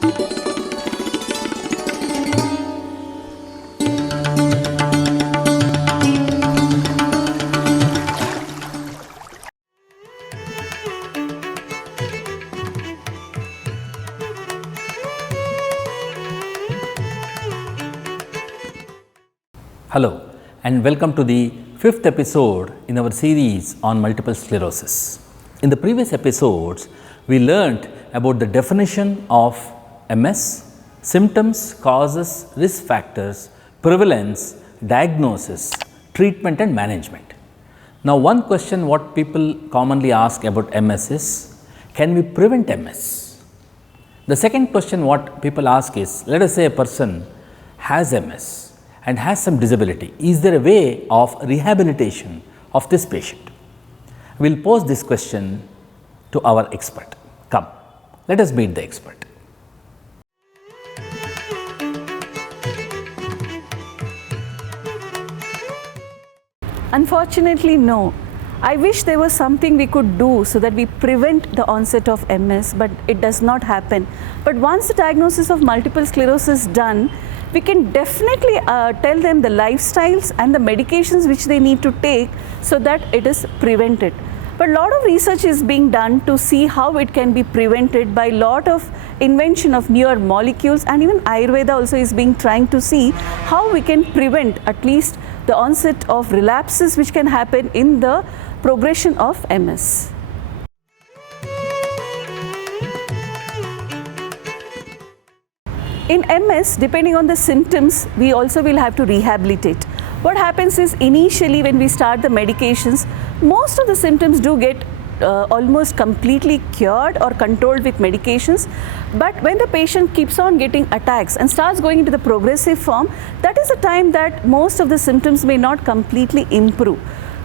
Hello and welcome to the 5th episode in our series on multiple sclerosis. In the previous episodes, we learnt about the definition of MS, symptoms, causes, risk factors, prevalence, diagnosis, treatment and management. Now one question what people commonly ask about MS is, can we prevent MS? The second question what people ask is, let us say a person has MS and has some disability. Is there a way of rehabilitation of this patient? We will pose this question to our expert. Come, let us meet the expert. Unfortunately, no. I wish there was something we could do so that we prevent the onset of MS, but it does not happen. But once the diagnosis of multiple sclerosis is done, we can definitely tell them the lifestyles and the medications which they need to take so that it is prevented. But a lot of research is being done to see how it can be prevented by a lot of invention of newer molecules, and even Ayurveda also is being trying to see how we can prevent at least the onset of relapses which can happen in the progression of MS. In MS, depending on the symptoms, we also will have to rehabilitate. What happens is, initially when we start the medications, most of the symptoms do get almost completely cured or controlled with medications. But when the patient keeps on getting attacks and starts going into the progressive form, that is the time that most of the symptoms may not completely improve.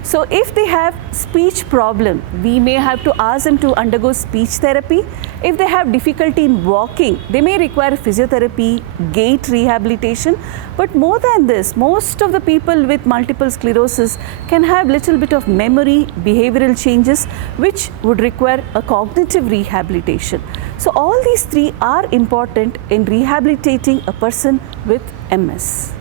So if they have speech problem, we may have to ask them to undergo speech therapy. If they have difficulty in walking, they may require physiotherapy, gait rehabilitation. But more than this, most of the people with multiple sclerosis can have little bit of memory, behavioral changes, which would require a cognitive rehabilitation. So all these three are important in rehabilitating a person with MS.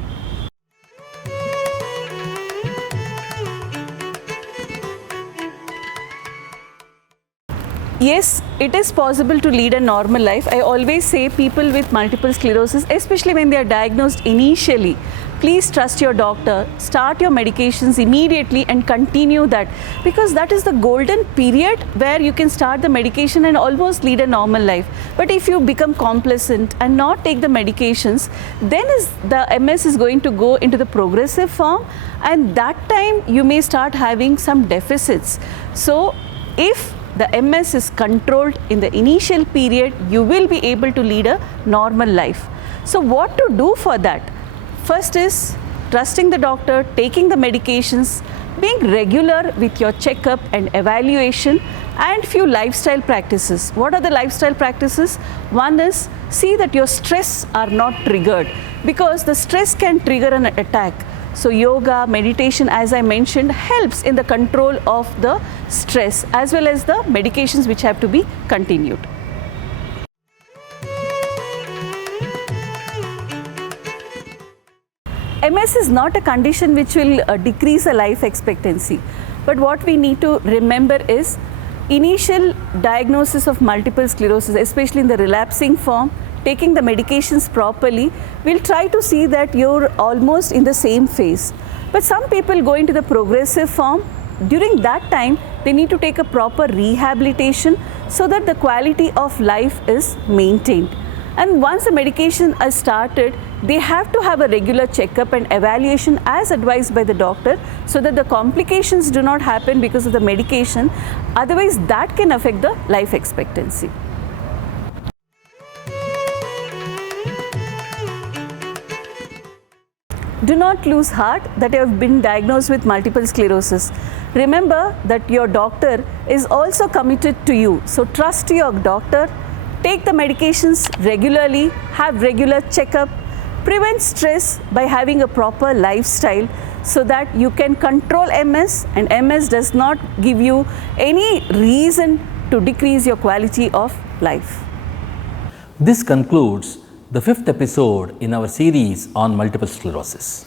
Yes, it is possible to lead a normal life. I always say people with multiple sclerosis, especially when they are diagnosed initially, please trust your doctor, start your medications immediately and continue that, because that is the golden period where you can start the medication and almost lead a normal life. But if you become complacent and not take the medications, then the MS is going to go into the progressive form, and that time you may start having some deficits. So if the MS is controlled in the initial period, you will be able to lead a normal life. So what to do for that? First is trusting the doctor, taking the medications, being regular with your checkup and evaluation, and few lifestyle practices. What are the lifestyle practices? One is, see that your stress are not triggered, because the stress can trigger an attack. So yoga, meditation, as I mentioned, helps in the control of the stress as well as the medications which have to be continued. MS is not a condition which will decrease the life expectancy. But what we need to remember is, initial diagnosis of multiple sclerosis, especially in the relapsing form, taking the medications properly, we'll try to see that you're almost in the same phase. But some people go into the progressive form. During that time, they need to take a proper rehabilitation so that the quality of life is maintained. And once the medication is started, they have to have a regular checkup and evaluation as advised by the doctor, so that the complications do not happen because of the medication. Otherwise, that can affect the life expectancy. Do not lose heart that you have been diagnosed with multiple sclerosis. Remember that your doctor is also committed to you. So trust your doctor, take the medications regularly, have regular checkup, prevent stress by having a proper lifestyle so that you can control MS, and MS does not give you any reason to decrease your quality of life. This concludes the fifth episode in our series on multiple sclerosis.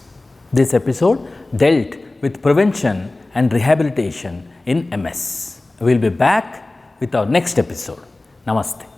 This episode dealt with prevention and rehabilitation in MS. We will be back with our next episode. Namaste.